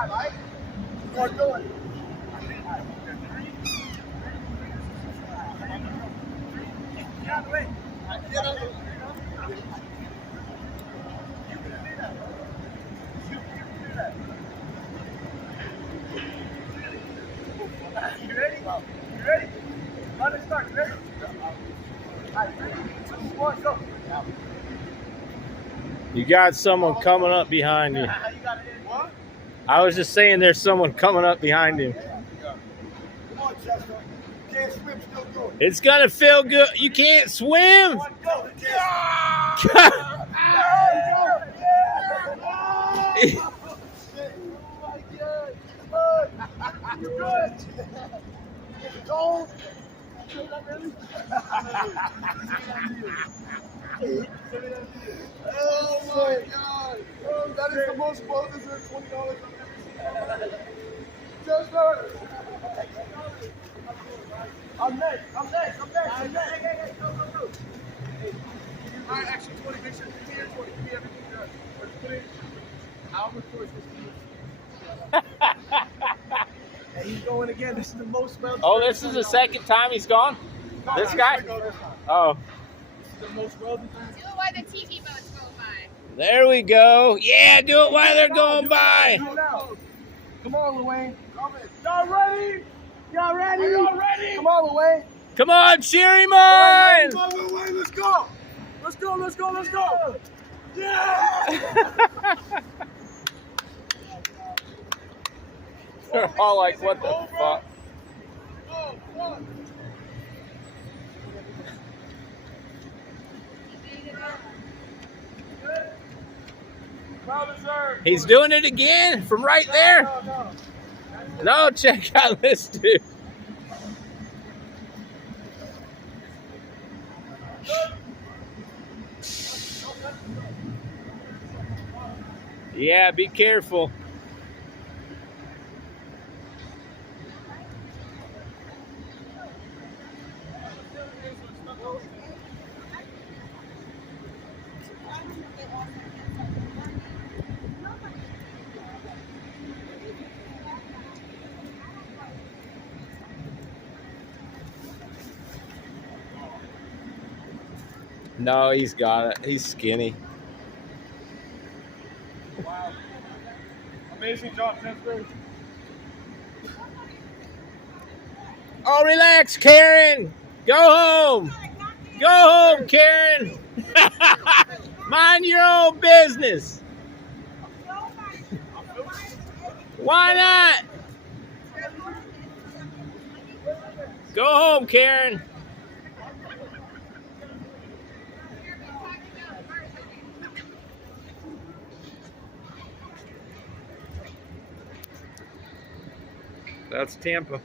You ready? You ready? Let's start. You ready? All right, 3, 2, 1, go. You got someone coming up behind you. What? I was just saying there's someone coming up behind you. Come on, Chester. You can't swim, still do it. It's gonna feel good. You can't swim. Go. Oh my God. You're good. Don't. Oh my God. Oh, that is the most well-deserved $20 I've ever seen. Just hurt. I'm next. Hey, go. All right, actually, 20 pictures. Give me your 20. Give me everything done. Let's put it. I'll record this. And he's going again. This is the most well. Oh, this is the second time he's gone? This guy? Oh. This is the most well-deserved. Do it while the TV boats go by. There we go. Yeah, do it while they're going by. Do it now. Come on, Luane. Y'all ready? Y'all ready? Are y'all ready? Come on, Luane. Come on, cheer him on. Come on, Luane. Let's go. Let's go. Yeah. They're all like, what the fuck? Oh, fuck. Well deserved. He's doing it again from right there. No, check out this dude. Yeah, be careful. No, he's got it. He's skinny. Wow. Amazing job, Chester. Oh, relax, Karen. Go home. Go home, Karen. Mind your own business. Why not? Go home, Karen. That's Tampa.